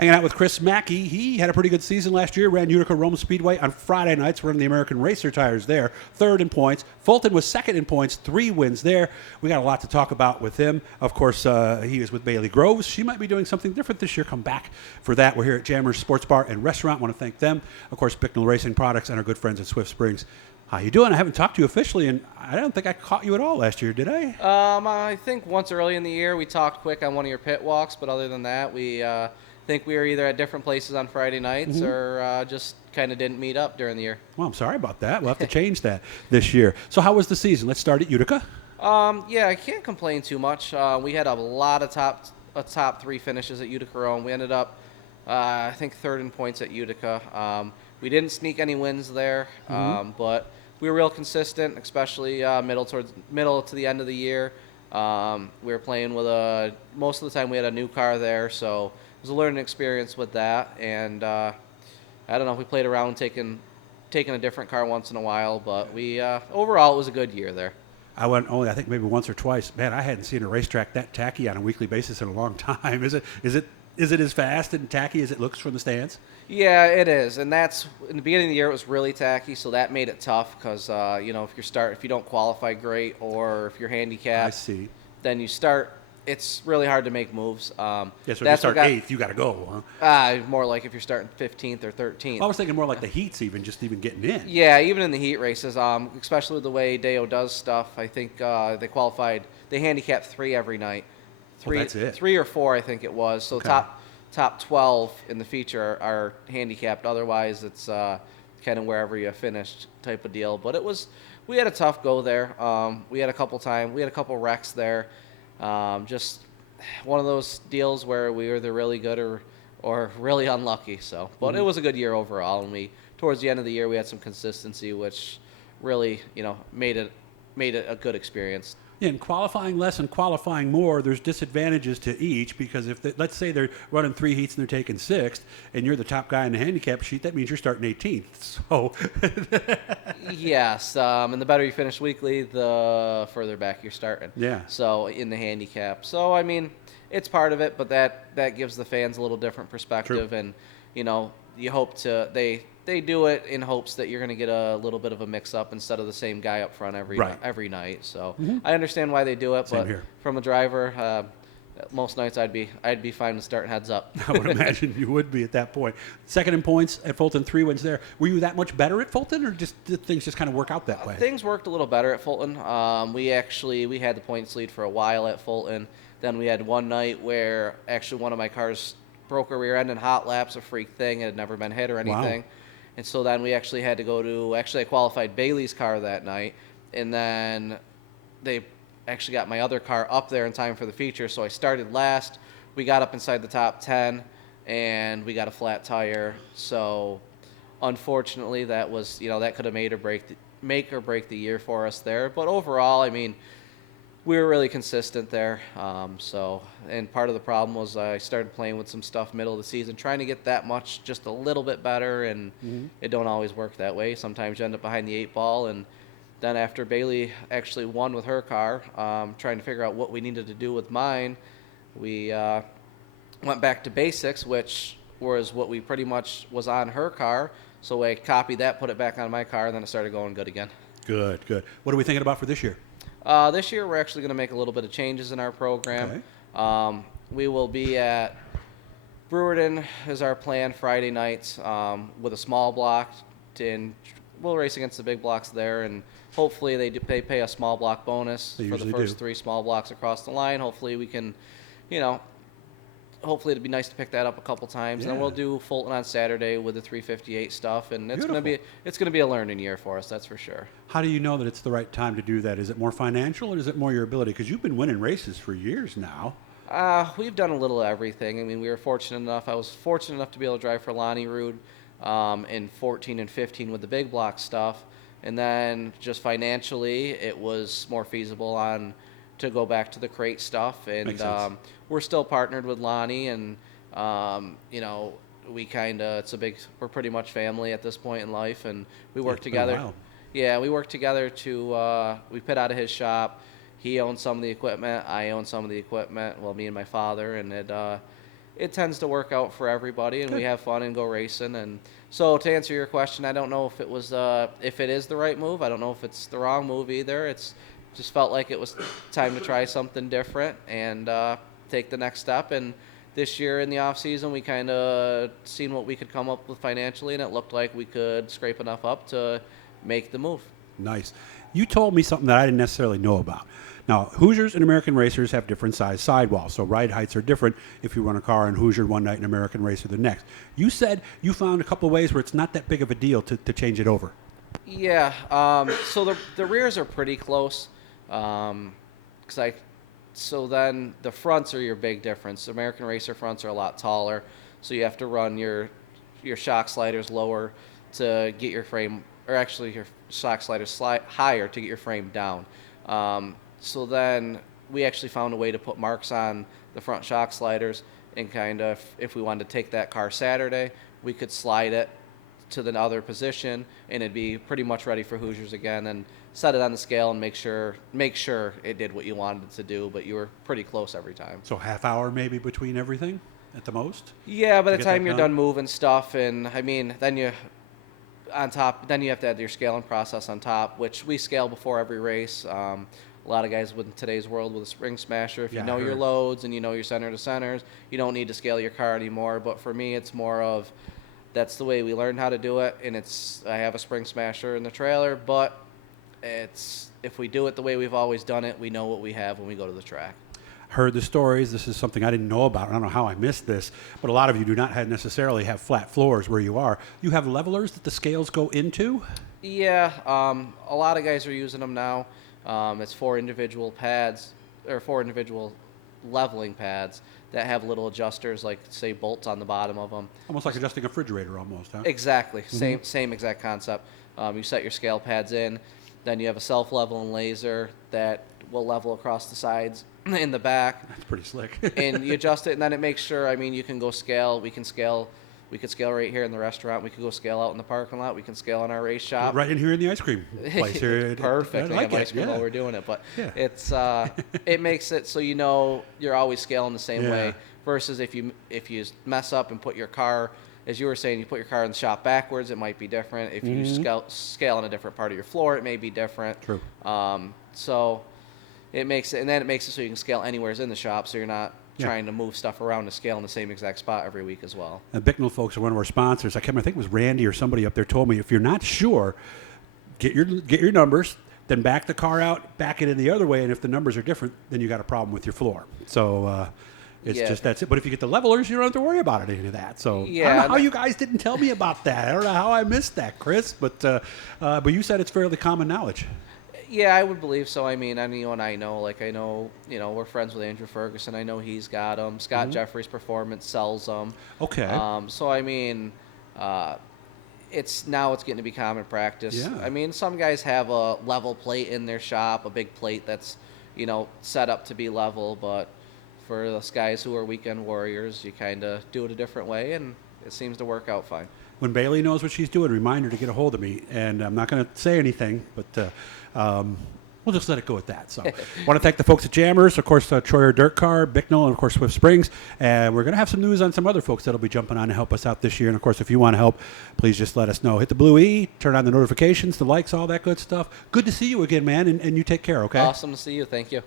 Hanging out with Chris Mackey. He had a pretty good season last year. Ran Utica Rome Speedway on Friday nights, running the American Racer tires there. Third in points. Fulton was second in points, 3 wins there. We got a lot to talk about with him. Of course, he is with Bailey Groves. She might be doing something different this year. Come back for that. We're here at Jammer's Sports Bar and Restaurant. Want to thank them. Of course, Bicknell Racing Products and our good friends at Swift Springs. How you doing? I haven't talked to you officially, and I don't think I caught you at all last year, did I? I think once early in the year we talked quick on one of your pit walks, but other than that, we think we were either at different places on Friday nights or just kind of didn't meet up during the year. Well, I'm sorry about that. We'll have to change that this year. So how was the season? Let's start at Utica. Yeah, I can't complain too much. We had a lot of top 3 finishes at Utica Rome. We ended up, I think, third in points at Utica. We didn't sneak any wins there, but we were real consistent, especially middle to the end of the year. We were playing with most of the time we had a new car there, so it was a learning experience with that. And I don't know, we played around taking a different car once in a while, but we overall it was a good year there. I went only, I think, maybe once or twice. Man, I hadn't seen a racetrack that tacky on a weekly basis in a long time. Is it as fast and tacky as it looks from the stands? Yeah, it is, and that's in the beginning of the year it was really tacky, so that made it tough because if you don't qualify great or if you're handicapped, I see. Then you start. It's really hard to make moves. Yeah, so if you start 8th, you got to go, huh? More like if you're starting 15th or 13th. Well, I was thinking more like the heats, even getting in. Yeah, even in the heat races, especially with the way Deo does stuff, I think they handicapped 3 every night. That's it. 3 or 4, I think it was. So Okay. top 12 in the feature are handicapped. Otherwise, it's kind of wherever you finished type of deal. But we had a tough go there. We had a couple wrecks there. Just one of those deals where we were either really good or really unlucky. So, but it was a good year overall. And towards the end of the year, we had some consistency, which really made it a good experience. In qualifying less and qualifying more, there's disadvantages to each because let's say they're running 3 heats and they're taking 6th, and you're the top guy in the handicap sheet, that means you're starting 18th. So, yes, and the better you finish weekly, the further back you're starting. Yeah. So in the handicap, so I mean, it's part of it, but that gives the fans a little different perspective, True. and you hope they do it in hopes that you're going to get a little bit of a mix-up instead of the same guy up front every night. So I understand why they do it, Same but here. from a driver, most nights I'd be fine with starting heads up. I would imagine you would be at that point. Second in points at Fulton, 3 wins there. Were you that much better at Fulton, or did things just kind of work out that way? Things worked a little better at Fulton. We had the points lead for a while at Fulton. Then we had one night where actually one of my cars broke her rear end in hot laps, a freak thing. It had never been hit or anything. Wow. And so then we actually had to go to, I qualified Bailey's car that night, and then they actually got my other car up there in time for the feature, so I started last. We got up inside the top 10, and we got a flat tire. So unfortunately, that was, that could have make or break the year for us there. But overall, I mean, we were really consistent there. And part of the problem was I started playing with some stuff middle of the season, trying to get that much just a little bit better, and it don't always work that way. Sometimes you end up behind the 8 ball, and then after Bailey actually won with her car, trying to figure out what we needed to do with mine, we went back to basics, which was what we pretty much was on her car. So I copied that, put it back on my car, and then it started going good again. Good. What are we thinking about for this year? This year, we're actually going to make a little bit of changes in our program. Okay. We will be at Brewerton is our plan Friday nights with a small block, and we'll race against the big blocks there, and hopefully they pay a small block bonus for the first 3 small blocks across the line. Hopefully we can, hopefully it'd be nice to pick that up a couple times. Yeah. And then we'll do Fulton on Saturday with the 358 stuff, and it's going to be a learning year for us, that's for sure. How do you know that it's the right time to do that? Is it more financial, or is it more your ability? Because you've been winning races for years now. We've done a little of everything. I mean, I was fortunate enough to be able to drive for Lonnie Rude in 14 and 15 with the big block stuff, and then just financially, it was more feasible to go back to the crate stuff, and we're still partnered with Lonnie, and we're pretty much family at this point in life, and we work together. Yeah, we work together we pit out of his shop. He owns some of the equipment. I own some of the equipment. Well, me and my father, and it tends to work out for everybody, and Good. we have fun and go racing. And so to answer your question, I don't know if if it is the right move. I don't know if it's the wrong move either. It's just felt like it was time to try something different and take the next step. And this year in the off season, we kind of seen what we could come up with financially, and it looked like we could scrape enough up to make the move. Nice. You told me something that I didn't necessarily know about. Now, Hoosiers and American Racers have different size sidewalls, so ride heights are different if you run a car in Hoosier one night and American Racer the next. You said you found a couple of ways where it's not that big of a deal to change it over. Yeah. So the rears are pretty close. So then the fronts are your big difference. American Racer fronts are a lot taller, so you have to run your shock sliders lower to get your frame, or actually your shock sliders higher to get your frame down. So then we actually found a way to put marks on the front shock sliders, and kind of, if we wanted to take that car Saturday, we could slide it to the other position, and it'd be pretty much ready for Hoosiers again, and set it on the scale and make sure it did what you wanted it to do, but you were pretty close every time. So half hour maybe between everything at the most? Yeah, by the get time that you're done? done moving stuff, and I mean, then you have to add your scaling process on top, which we scale before every race. A lot of guys in today's world with a spring smasher, if Yeah, you know I your heard. loads and you know your center to centers, you don't need to scale your car anymore. But for me, it's more of, that's the way we learned how to do it, and I have a spring smasher in the trailer, but if we do it the way we've always done it, we know what we have when we go to the track. Heard the stories. This is something I didn't know about. I don't know how I missed this, but a lot of you do not necessarily have flat floors where you are. You have levelers that the scales go into? Yeah, a lot of guys are using them now. It's 4 individual pads, or 4 individual leveling pads that have little adjusters, like, say, bolts on the bottom of them. Almost like adjusting a refrigerator almost, huh? Exactly. Same exact concept. You set your scale pads in, then you have a self-leveling laser that will level across the sides in the back, That's pretty slick. and you adjust it, and then it makes sure, I mean, you can go scale. We could scale right here in the restaurant. We could go scale out in the parking lot. We can scale in our race shop. Right in here in the ice cream place here. Perfect. I I like have it. ice cream Yeah. while we're doing it, but Yeah. it's it makes it so you know you're always scaling the same Yeah. way. Versus if you mess up and put your car, as you were saying, you put your car in the shop backwards, it might be different. If you scale on a different part of your floor, it may be different. True. So it makes it so you can scale anywhere in the shop, so you're not Yeah. trying to move stuff around to scale in the same exact spot every week as well. The Bicknell folks are one of our sponsors. I think it was Randy or somebody up there told me, if you're not sure, get your numbers, then back the car out, back it in the other way, and if the numbers are different, then you got a problem with your floor. So it's Yeah. just that's it. But if you get the levelers, you don't have to worry about any of that. So I Yeah, don't know how and- you guys didn't tell me about that. I don't know how I missed that, Chris. But you said it's fairly common knowledge. Yeah, I would believe so. I mean, anyone I know, we're friends with Andrew Ferguson. I know he's got them. Scott Jeffries Performance sells them. Okay. So I mean, it's getting to be common practice. Yeah. I mean, some guys have a level plate in their shop, a big plate that's, set up to be level. But for those guys who are weekend warriors, you kind of do it a different way, and it seems to work out fine. When Bailey knows what she's doing, remind her to get a hold of me. And I'm not going to say anything, but we'll just let it go at that. So I want to thank the folks at Jammers, of course, Troyer DIRTcar, Bicknell, and, of course, Swift Springs. And we're going to have some news on some other folks that will be jumping on to help us out this year. And, of course, if you want to help, please just let us know. Hit the blue E, turn on the notifications, the likes, all that good stuff. Good to see you again, man, and you take care, okay? Awesome to see you. Thank you.